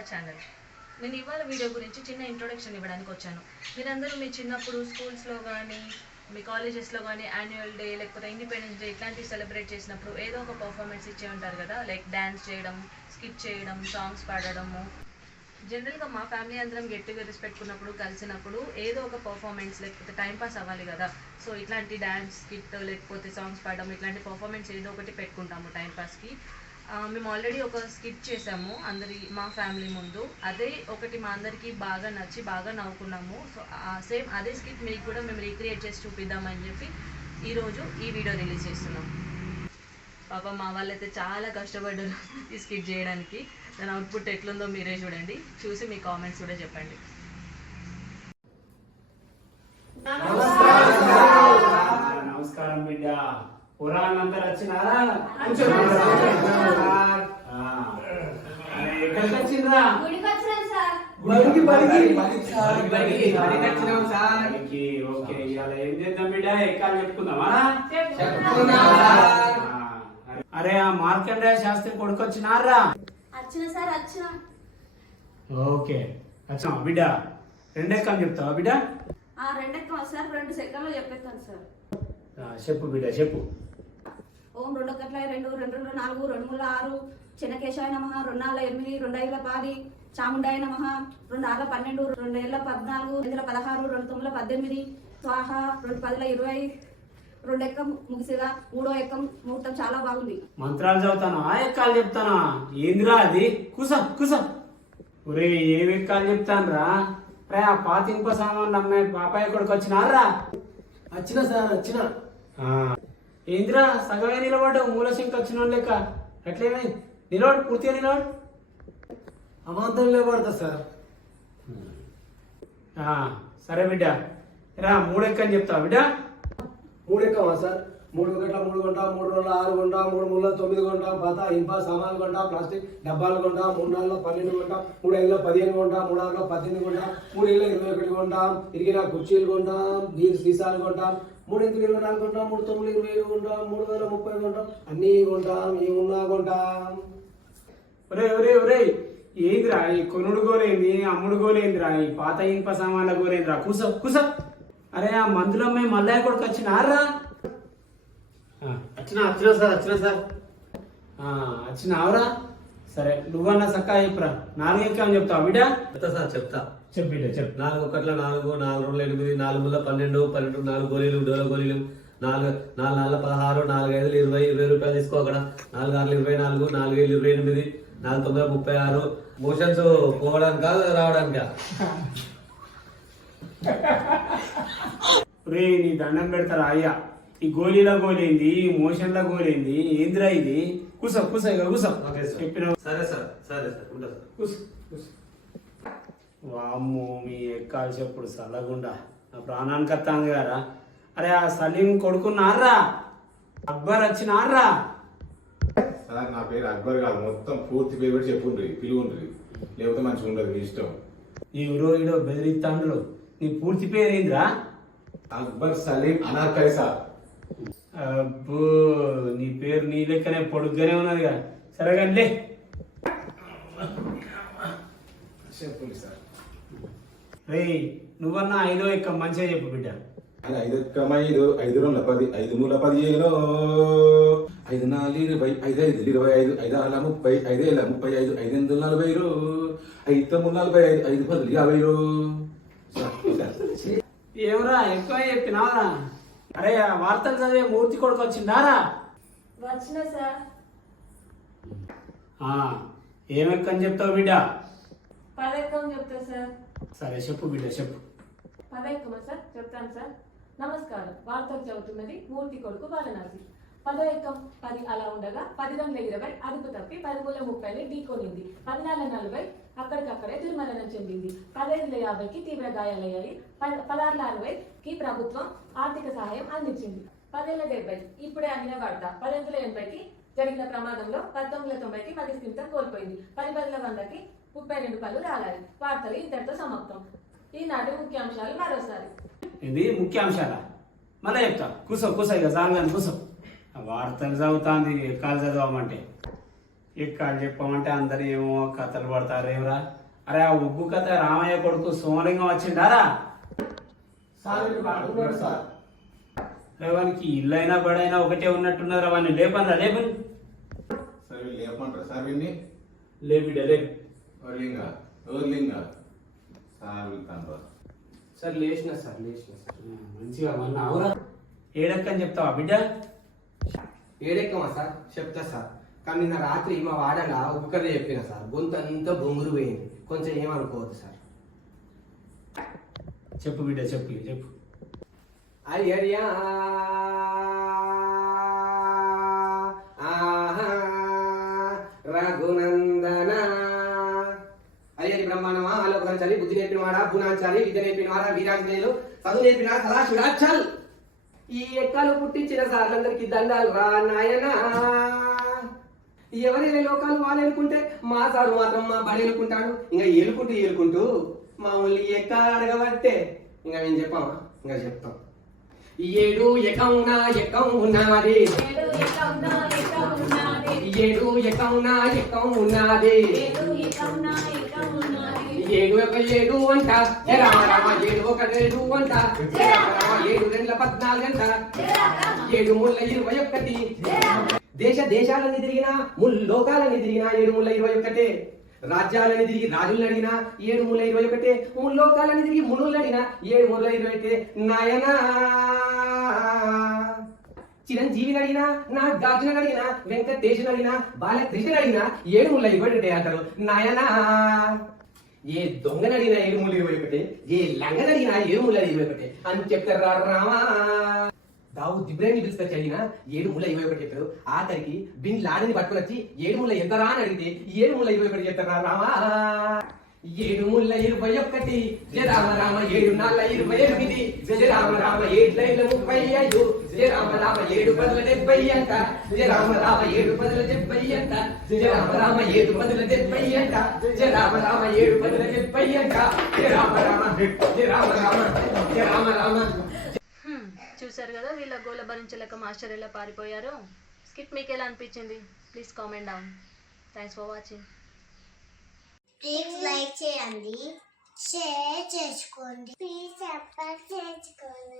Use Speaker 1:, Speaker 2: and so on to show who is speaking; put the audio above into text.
Speaker 1: Our channel నేను ఇవాళ video గురించి చిన్న ఇంట్రొడక్షన్ ఇవ్వడానికి వచ్చాను. మీరందరూ మీ చిన్నప్పుడు స్కూల్స్లో కానీ మీ కాలేజెస్లో కానీ యాన్యువల్ డే లేకపోతే ఇండిపెండెన్స్ డే ఇట్లాంటివి సెలబ్రేట్ చేసినప్పుడు ఏదో ఒక పర్ఫార్మెన్స్ ఇచ్చే ఉంటారు కదా? లైక్ డ్యాన్స్ చేయడం స్కిట్ చేయడం సాంగ్స్ పాడడము. జనరల్గా మా ఫ్యామిలీ అందరం గెట్ టుగెదర్స్ పెట్టుకున్నప్పుడు కలిసినప్పుడు ఏదో ఒక పర్ఫార్మెన్స్ లేకపోతే టైంపాస్ అవ్వాలి కదా? సో ఇట్లాంటి డ్యాన్స్ స్కిట్ లేకపోతే సాంగ్స్ పాడడం ఇట్లాంటి పర్ఫార్మెన్స్ ఏదో ఒకటి పెట్టుకుంటాము టైం పాస్కి మేము ఆల్రెడీ ఒక స్కిట్ చేసాము అందరి మా ఫ్యామిలీ ముందు. అదే ఒకటి మా అందరికీ బాగా నచ్చి బాగా నవ్వుకున్నాము. సో సేమ్ అదే స్కిట్ మీకు కూడా మేము రీక్రియేట్ చేసి చూపిద్దామని చెప్పి ఈరోజు ఈ వీడియో రిలీజ్ చేస్తున్నాం. పాప మా వాళ్ళైతే చాలా కష్టపడ్డారు ఈ స్కిట్ చేయడానికి. దాని అవుట్పుట్ ఎట్లుందో మీరే చూడండి. చూసి మీ కామెంట్స్ కూడా చెప్పండి.
Speaker 2: పురాణంతా వచ్చినారా. ఎక్కడికి వచ్చిండ్రా బడికి బడికి బడికి, ఓకే. ఇవాళ ఏం చేద్దాం బిడ్డ? ఎక్కాలి చెప్పుకుందామా? ఆ. అరే ఆ మార్కండేయ శాస్త్రి కొడుకు వచ్చినారా
Speaker 3: వచ్చిన సార్ వచ్చిన.
Speaker 2: ఓకే. వచ్చా బిడ్డ? రెండెక్కని చెప్తావా బిడ్డ?
Speaker 3: ఆ రెండెక్క సార్? రెండు సెకండ్లో చెప్పేస్తాను సార్.
Speaker 2: చెప్పు బిడ్డ చెప్పు.
Speaker 3: ఓం రెండు ఒకట్ల రెండు రెండు రెండు నాలుగు రెండు మూడు ఆరు. చిన్నకేశాయ నమ. రెండు నాలుగు ఎనిమిది రెండు ఐదుల పాది. చాముండాయ నమ. రెండు ఆరుల పన్నెండు రెండు ఏళ్ళ పద్నాలుగు. రెండుల పదహారు రెండు తొమ్మిదిల పద్దెనిమిది. స్వాహ రెండు పదిల ఇరవై. రెండు ఎక్కం ముగిసిగా మూడో ఎక్కం ముహూర్తం చాలా బాగుంది.
Speaker 2: మంత్రాలు చదువుతాను? ఆ ఎక్కాలు చెప్తానా? ఏందిరా అది? కుస కుస. ఒరే ఏం ఎక్కాలు చెప్తాను రా ఆ పాతింప సామాన్లు అమ్మాయి పాపాయ కొడుకు వచ్చినారా? వచ్చిన సార్ వచ్చిన. ఆ, ఏందిరా సగమే నిలబడ్డావు మూల శంక వచ్చిన లెక్క. ఎట్లేమే నిలబడు పూర్తిగా నిలబడు. అమాంతం నిలబడతా సార్. ఆ, సరే బిడ్డ. రా మూడెక్కని చెప్తా బిడ్డ?
Speaker 4: మూడెక్కవా సార్? మూడు గంట మూడు గంట మూడు రోజుల ఆరు గంట మూడు మూడు తొమ్మిది గంట పాత ఇనుప సామాన్లు గంట ప్లాస్టిక్ డబ్బాలు గంట మూడు నాలుగులో పన్నెండు గంట మూడు ఐదులో పదిహేను గంట మూడు ఆరులో పద్దెనిమిది గంట మూడు ఏళ్ళలో ఇరవై ఒకటి గంట ఇరిగిన కుర్చీలు గంట బీర్ సీసాలు గంట మూడు ఇంటికి ఇరవై నాలుగు గంట మూడు తొమ్మిది ఇరవై ఏడు గంట మూడు వేల ముప్పై గంట అన్నీ కొంటాం ఏమున్నా కొంటాం
Speaker 2: ఒరే ఒరే ఒరే ఏందిరా ఈ కొనుడు గోలేంది అమ్ముడు గోలేందిరా ఈ పాత ఇనుప సామాన్ల గోలేందిరా కూస కూస. అరే ఆ మందులో మల్లయ్య కొడుకు వచ్చినారా?
Speaker 5: వచ్చిన వచ్చిన సార్ వచ్చిన సార్.
Speaker 2: వచ్చినావురా సరే నువ్వన్నా సక్కా చెప్పురా. నాలుగు ఎక్కని చెప్తావు బిడ్డ?
Speaker 4: చెప్తా సార్ చెప్తా. చెప్పు బిడ్డ చెప్పు. నాలుగు ఒకట్ల నాలుగు నాలుగు రెండు ఎనిమిది నాలుగు ముళ్ళ పన్నెండు పన్నెండు నాలుగు గోళీలు డోల గోళీలు నాలుగు నాలుగు నాలుగు పదహారు నాలుగు ఐదులు ఇరవై ఇరవై రూపాయలు తీసుకో అక్కడ. నాలుగు ఆరులు ఇరవై నాలుగు నాలుగు ఏళ్ళు ఇరవై ఎనిమిది నాలుగు తొమ్మిది ముప్పై ఆరు. మోషన్స్ పోవడానికా రావడానికా?
Speaker 2: రే నీ దండం పెడతారా అయ్యా? ఈ గోళీల గోలేంది ఈ మోషన్ల గోలేంది ఏందిరా ఇది? కుస కుస ఇక కుస.
Speaker 4: Okay sir. చెప్పిన? సరే సార్ సరే సార్ ఉంటా సార్.
Speaker 2: కుస కుస. వామ్మో మీ ఎక్కాలి చెప్పుడు చల్లగుండా నా ప్రాణానికి వస్తాను గారా అరే ఆ సలీం కొడుకున్నారా అక్బర్ వచ్చినారా
Speaker 6: సార్ నా పేరు అక్బర్ కాదు. మొత్తం పూర్తి పేరు పెట్టి చెప్పుండ్రి పిలువుండ్రి. లేకపోతే మంచిగా ఉండదు మీ ఇష్టం.
Speaker 2: నీ ఊరో ఇడో బెదిరిస్తాండ్రు నీ పూర్తి పేరేంద్రా?
Speaker 6: అక్బర్ సలీం అనార్కలి సార్.
Speaker 2: అబ్బో నీ పేరు నీ లెక్కనే పొడుగ్గానే సరే కానీ చెప్పుండి సార్. రే నువ్వన్నా ఐదో ఎక్క మంచిగా చెప్పు బిడ్డ.
Speaker 6: అది ఐదు ఐదు ఐదు రెండు పది ఐదు మూల పదిహేను. ఐదు నాలుగు ఇరవై ఐదు ఐదు ఇరవై ఐదు ఐదు ఆరుల ముప్పై ఐదు ఏళ్ళ ముప్పై ఐదు ఐదు ఎనిమిది నలభై రూ ఐదు తొమ్మిది నలభై ఐదు ఐదు పదులు యాభై రూ.
Speaker 2: ఏమరా ఎక్కువ చెప్పినావరా. అరే ఆ వార్తలు చదివే మూర్తి కొడుకు వచ్చిందారా
Speaker 3: వచ్చిన సార్.
Speaker 2: ఆ, ఏమెక్కని చెప్తావు బిడ్డ?
Speaker 3: పదెక్కం చెప్తా సార్.
Speaker 2: సరే చెప్పు బిడ్డ చెప్పు.
Speaker 3: పదెక్కమా సార్? చెప్తాను సార్. నమస్కారం. వార్తలు చదువుతున్నది మూర్తి కొడుకు వారణాసి పదో ఎక్కం పది అలా ఉండగా పది వందల ఇరవై అదుపు తప్పి పదమూల ముప్పైని ఢీకొనింది. పద్నాలుగు నలభై అక్కడికక్కడే దుర్మరణం చెందింది. పదహైదుల యాభైకి తీవ్ర గాయాలయ్యాయి పద- పదహారుల అరవైకి ప్రభుత్వం ఆర్థిక సహాయం అందించింది. పదేళ్ళ డెబ్బై ఇప్పుడే అందిన వార్త. పదిహేనుల ఎనభైకి జరిగిన ప్రమాదంలో పంతొమ్మిది తొంభైకి పది స్థిమితం కోల్పోయింది. పది పదుల వందకి ముప్పై రెండు పళ్ళు రాలాయి. వార్తలు ఇంతటితో సమాప్తం. ఈనాటి ముఖ్యాంశాలు మరోసారి.
Speaker 2: ఇది ముఖ్యాంశాల? మళ్ళీ చెప్తా. కూసో కూసో ఇక చాలు కూసో. వార్తలు చదువుతాంది ఎక్కాలు చదవమంటే. ఇక్కడ చెప్పమంటే అందరు ఏమో కథలు పడతారు ఏమరా? అరే ఆ ఉగ్గు కథ రామయ్య కొడుకు సోమలింగం వచ్చిండారా? వానికి ఇల్లైనా బడైనా ఒకటే ఉన్నట్టున్నారా వాడిని లేపనరా లేపని
Speaker 6: సరే లేపంటారా సార్ వీడిని?
Speaker 2: లేపిడ లేపి.
Speaker 6: ఎవరు లింగా ఎవరు లింగా. సార్ వెళ్తాను
Speaker 2: సార్ లేచిన సార్ లేచిన సార్. మంచిగా మొన్న అవురా ఏడక్కని చెప్తావా బిడ్డ?
Speaker 5: ఏడెక్కమా సార్? చెప్తా సార్. కానీ నిన్న రాత్రి మా వాడల ఒక్కరే చెప్పిన సార్. గొంతు అంతా బొంగురు పోయింది. కొంచెం ఏమనుకోవద్దు సార్.
Speaker 2: చెప్పు బిడ్డ చెప్పు చెప్పు. అయ్యర్యా ఆహా, రఘునందన. అయ్యరి బ్రహ్మాండమా? ఆలోకరించాలి బుద్ధి నేర్పినవాడా గుణాంచాలి విద్య నేర్పినవాడా వీరాంజనేయులు చదువు నేర్పిన సదాశివుడాచల్ ఈ ఎక్కలు పుట్టించిన సార్లందరికీ దండాలు రా నాయనా. ఎవరైనా లోకాలు వాళ్ళు ఎలుకుంటే మా సారు మాత్రం మా బడి ఎలుకుంటాడు ఇంకా ఏలుకుంటూ ఏలుకుంటూ మామూలు ఎక్క అడగబట్టే? ఇంకా మేము చెప్పామా? ఇంకా చెప్తాం. ఏడు ఎకౌనా ఎకం ఉన్నది ఏడు ఎకౌనా ఎకం ఉన్నది. ఏడు ఒక ఏడు అంట రామ రామ ఏడు ఒక ఏడు అంట
Speaker 3: జయ రామ రామ.
Speaker 2: ఏడు రెండ్ల పద్నాలుగు అంట ఏడు ముళ్ళ ఇరవై ఒక్కటి దేశ దేశాలని తిరిగినా ముల్లోకాలని తిరిగినా ఏడు ముళ్ళ ఇరవై ఒక్కటే రాజ్యాలని తిరిగి రాజులను అడిగినా ఏడు ముళ్ళ ఇరవై ఒకటే ముల్లోకాలని తిరిగి మునులను అడిగినా ఏడు ముళ్ళ ఇరవై ఒకటే నాయనా! చిరంజీవిని అడిగినా నా గాజుని అడిగినా వెంకటేశుని అడిగినా బాలకృష్ణ అడిగినా ఏడు ముళ్ళ ఇరవై ఒకటే అంటారు. నాయనా! ఏ దొంగనడిగినా ఏడు ఇరవై ఒకటి ఏ లంగనడిగినా ఏడు ఇరవై ఒకటి అని చెప్తారు రామా. దావు దిబ్రాని పిలుచుకొచ్చి చదివిన ఏడు ముళ్ళ ఇరవై ఒకటి చెప్పారు ఆఖరికి బిన్ లాడిని పట్టుకుని వచ్చి ఏడు ముళ్ళ ఎంతరా అని అడిగితే ఏడు ముళ్ళ ఇరవై ఒకటి చెప్తారు రా రామా. ఏడు ముళ్ళ ఇరవై ఒకటి జయ రామ రామ ఏడు నాళ్ళ ఇరవై ఎనిమిది. జయ రామ రామ ఏడు ముప్పై ఐదు. జయ రామ రామ ఏడు పదుల డెబ్బై అంట. జయ రామ రామ ఏడు పదుల డెబ్బై అంట. జయ రామ రామ ఏడు పదుల డెబ్బై అంట. జయ రామ రామ ఏడు పదుల డెబ్బై అంట. జయ రామ రామ జయ రామ రామ జయ రామ రామ.
Speaker 1: హ్మ్, చూశారు కదా వీళ్ళ గోల భరించలేక మాస్టర్ ఎలా పారిపోయారు. స్కిట్ మీకు ఎలా అనిపించింది? Please comment down thanks for watching please like చేయండి షేర్ చేసుకోండి. ప్లీజ్ సబ్స్క్రైబ్ చేసుకోండి